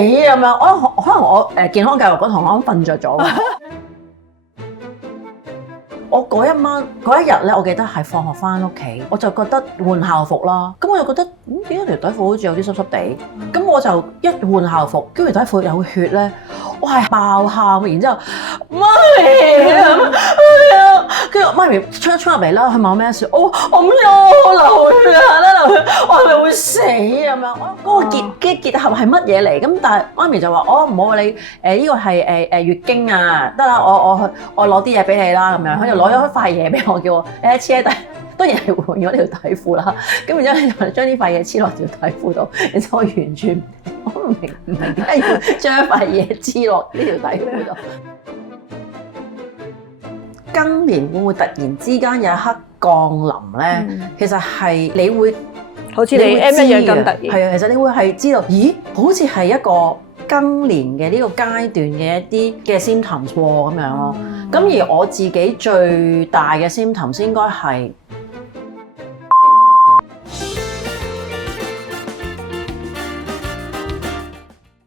咁樣。可能我健康教育嗰堂我瞓着咗。我嗰一日咧，我記得係放學翻屋企，我就覺得換校服啦。咁我就覺得點解條底褲好似有啲濕濕地？咁我就一換校服，跟住條底褲有血咧，我係爆喊，然之後媽咪啊，跟住媽咪衝入嚟啦，佢問我咩事？我唔知我流血啊，流血，我係咪會死咁樣？嗰個結合係乜嘢嚟？咁但係媽咪就話：唔好你呢個係月經啊，得啦，我攞啲嘢俾你啦咁樣。佢就攞咗一塊嘢俾我，叫我黐喺底，當然係換咗呢條底褲啦。咁然之後將呢塊嘢黐落條底褲度，然之後我完全我唔明點解要將一塊嘢黐落呢條底褲度。更年會唔會突然之間有一刻降臨咧？其實係你會好似你 M 一樣咁突然。係啊，其實你會係知道，咦？好似係一個更年嘅呢個階段嘅一啲嘅 symptoms 咁樣咯。咁而我自己最大嘅 symptoms 應該係